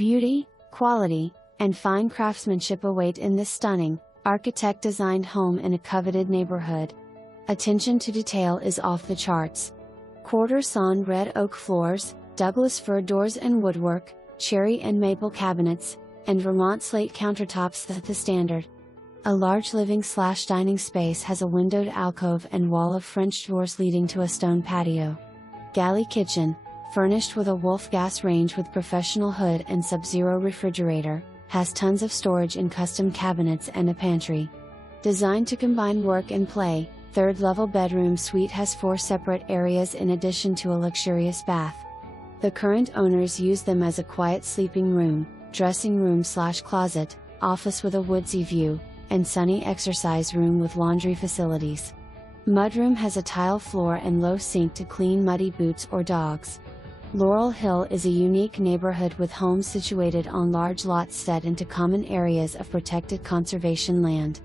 Beauty, quality, and fine craftsmanship await in this stunning, architect-designed home in a coveted neighborhood. Attention to detail is off the charts. Quarter sawn red oak floors, Douglas fir doors and woodwork, cherry and maple cabinets, and Vermont slate countertops set the standard. A large living/dining space has a windowed alcove and wall of French doors leading to a stone patio. Galley kitchen, furnished with a Wolf gas range with professional hood and sub-zero refrigerator, has tons of storage in custom cabinets and a pantry. Designed to combine work and play, third-level bedroom suite has 4 separate areas in addition to a luxurious bath. The current owners use them as a quiet sleeping room, dressing room/closet, office with a woodsy view, and sunny exercise room with laundry facilities. Mudroom has a tile floor and low sink to clean muddy boots or dogs. Laurel Hill is a unique neighborhood with homes situated on large lots set into common areas of protected conservation land.